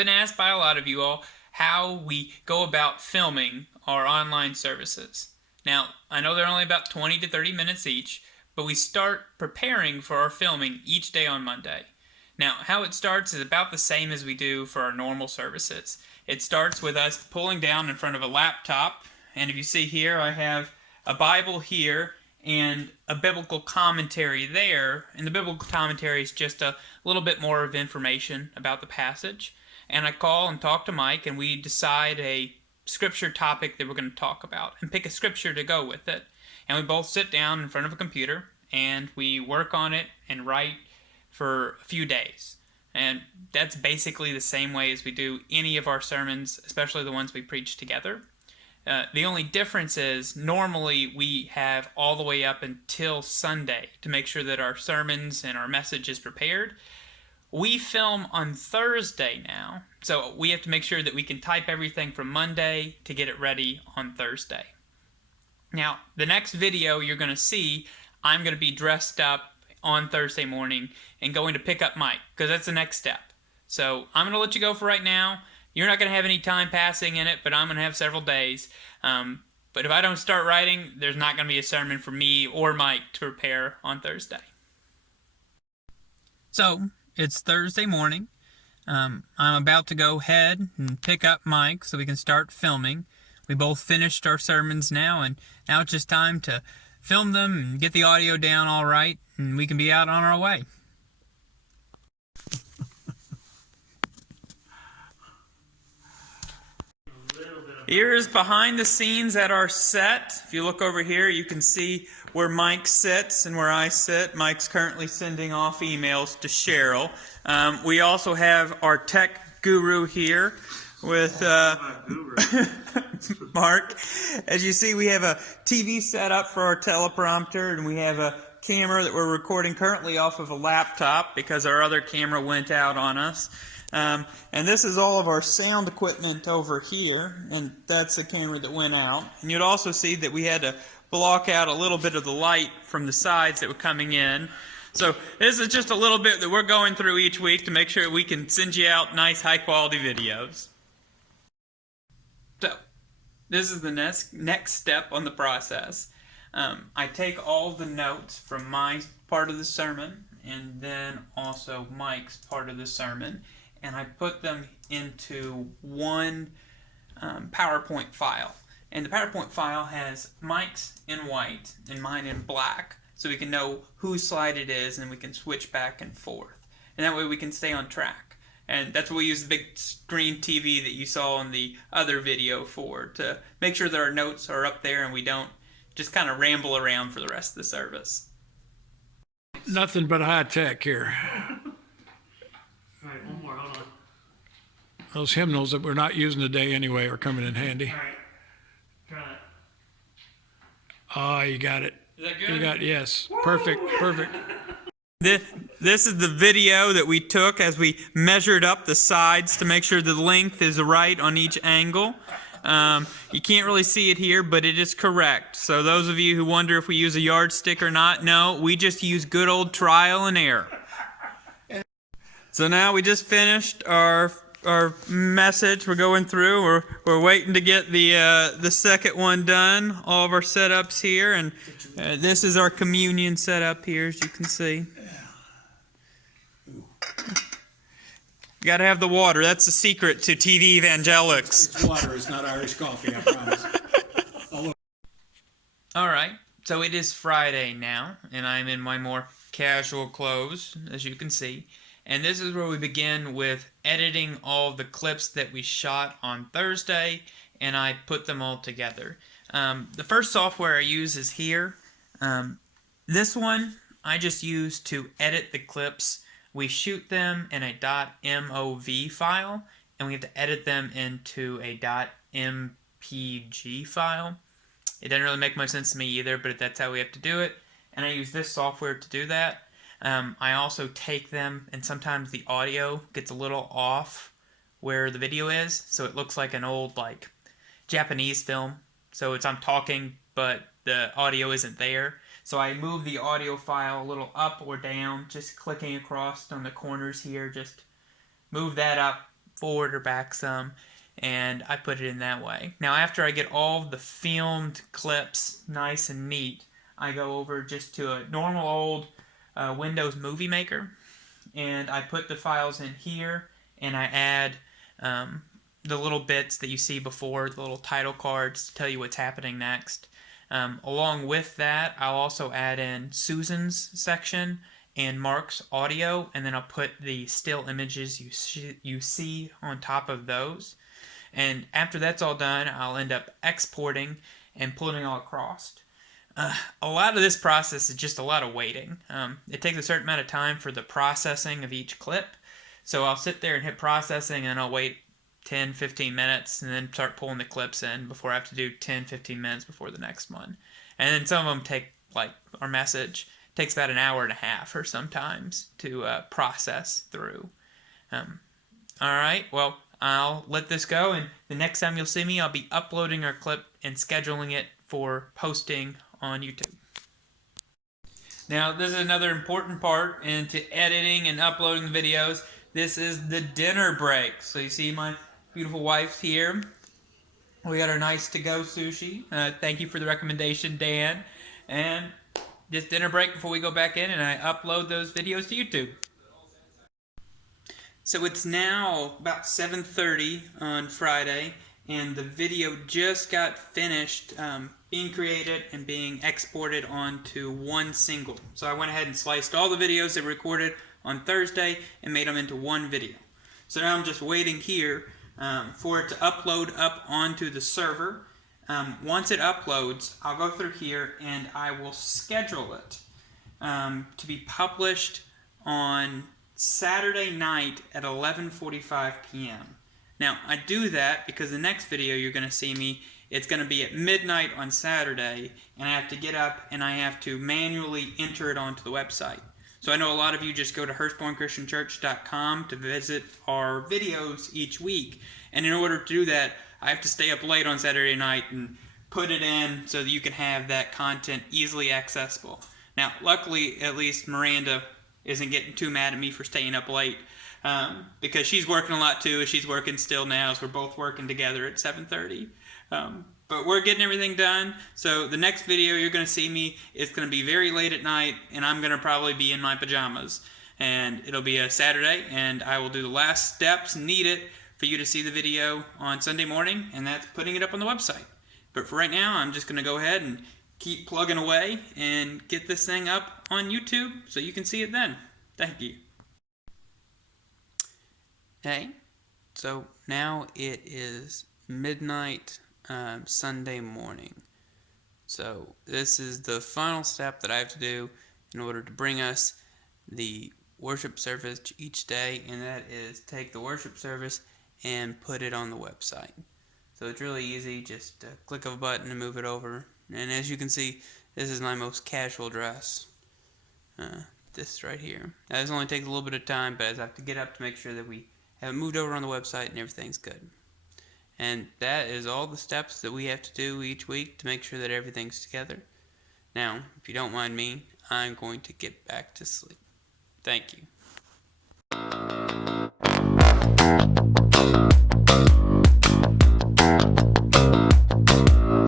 been asked by a lot of you all how we go about filming our online services. Now, I know they're only about 20 to 30 minutes each, but we start preparing for our filming each day on Monday. Now, how it starts is about the same as we do for our normal services. It starts with us pulling down in front of a laptop, and if you see here, I have a Bible here and a biblical commentary there, and the biblical commentary is just a little bit more of information about the passage. And I call and talk to Mike, and we decide a scripture topic that we're going to talk about and pick a scripture to go with it. And we both sit down in front of a computer and we work on it and write for a few days. And that's basically the same way as we do any of our sermons, especially the ones we preach together. The only difference is normally we have all the way up until Sunday to make sure that our sermons and our message is prepared. We film on Thursday now, so we have to make sure that we can type everything from Monday to get it ready on Thursday. Now, the next video you're going to see, I'm going to be dressed up on Thursday morning and going to pick up Mike, because that's the next step. So I'm going to let you go for right now. You're not going to have any time passing in it, but I'm going to have several days. But if I don't start writing, there's not going to be a sermon for me or Mike to prepare on Thursday. So, it's Thursday morning. I'm about to go ahead and pick up Mike so we can start filming. We both finished our sermons now, and now it's just time to film them and get the audio down all right, and we can be out on our way. Here's behind the scenes at our set. If you look over here, you can see where Mike sits and where I sit. Mike's currently sending off emails to Cheryl. We also have our tech guru here with Mark. As you see, we have a TV set up for our teleprompter, and we have a camera that we're recording currently off of a laptop because our other camera went out on us. And this is all of our sound equipment over here, and that's the camera that went out. And you'd also see that we had to block out a little bit of the light from the sides that were coming in. So this is just a little bit that we're going through each week to make sure we can send you out nice, high-quality videos. So this is the next step on the process. I take all the notes from my part of the sermon and then also Mike's part of the sermon, and I put them into one PowerPoint file. And the PowerPoint file has Mike's in white and mine in black, so we can know whose slide it is and we can switch back and forth. And that way we can stay on track. And that's what we use the big screen TV that you saw in the other video for, to make sure that our notes are up there and we don't just kind of ramble around for the rest of the service. Nothing but high tech here. All right, one more, hold on. Those hymnals that we're not using today anyway are coming in handy. All right, try that. Oh, you got it. Is that good? You got it, yes. Perfect, perfect. This is the video that we took as we measured up the sides to make sure the length is right on each angle. You can't really see it here, but it is correct. So those of you who wonder if we use a yardstick or not, no, we just use good old trial and error. So now we just finished our message. We're going through. We're waiting to get the second one done. All of our setups here, and this is our communion setup here, as you can see. You got to have the water. That's the secret to TV evangelics. It's water. It's not Irish coffee, I promise. All right. So it is Friday now, and I'm in my more casual clothes, as you can see. And this is where we begin with editing all the clips that we shot on Thursday, and I put them all together. The first software I use is here. This one I just use to edit the clips. We shoot them in a .mov file, and we have to edit them into a .mpg file. It doesn't really make much sense to me either, but that's how we have to do it. And I use this software to do that. I also take them, and sometimes the audio gets a little off where the video is, so it looks like an old Japanese film. So I'm talking, but the audio isn't there. So I move the audio file a little up or down, just clicking across on the corners here. Just move that up forward or back some, and I put it in that way. Now after I get all the filmed clips nice and neat, I go over just to a normal old Windows Movie Maker, and I put the files in here, and I add the little bits that you see before, the little title cards to tell you what's happening next. Along with that, I'll also add in Susan's section and Mark's audio, and then I'll put the still images you see on top of those. And after that's all done, I'll end up exporting and pulling it all across. A lot of this process is just a lot of waiting. It takes a certain amount of time for the processing of each clip. So I'll sit there and hit processing, and I'll wait 10-15 minutes and then start pulling the clips in before I have to do 10-15 minutes before the next one. And then some of them take, like our message, takes about an hour and a half or sometimes to process through. Alright, well, I'll let this go, and the next time you'll see me, I'll be uploading our clip and scheduling it for posting on YouTube. Now, this is another important part into editing and uploading the videos. This is the dinner break. So you see my beautiful wife here. We got our nice to-go sushi. Thank you for the recommendation, Dan. And this dinner break before we go back in, and I upload those videos to YouTube. So it's now about 7:30 on Friday, and the video just got finished being created and being exported onto one single. So I went ahead and sliced all the videos that were recorded on Thursday and made them into one video. So now I'm just waiting here for it to upload up onto the server. Once it uploads, I'll go through here and I will schedule it to be published on Saturday night at 11:45 p.m. Now, I do that because the next video you're going to see me, it's going to be at midnight on Saturday, and I have to get up and I have to manually enter it onto the website. So I know a lot of you just go to hurstbournechristianchurch.com to visit our videos each week, and in order to do that, I have to stay up late on Saturday night and put it in so that you can have that content easily accessible. Now, luckily, at least Miranda isn't getting too mad at me for staying up late, because she's working a lot too. She's working still now, so we're both working together at 7:30. But we're getting everything done. So the next video you're going to see me is going to be very late at night, and I'm going to probably be in my pajamas. And it'll be a Saturday, and I will do the last steps needed for you to see the video on Sunday morning, and that's putting it up on the website. But for right now, I'm just going to go ahead and keep plugging away and get this thing up on YouTube so you can see it then. Thank you. Hey, so now it is midnight Sunday morning. So this is the final step that I have to do in order to bring us the worship service each day, and that is take the worship service and put it on the website. So it's really easy, just click of a button and move it over. And as you can see, this is my most casual dress. This right here. Now, this only takes a little bit of time, but I have to get up to make sure that we have it moved over on the website and everything's good. And that is all the steps that we have to do each week to make sure that everything's together. Now, if you don't mind me, I'm going to get back to sleep. Thank you.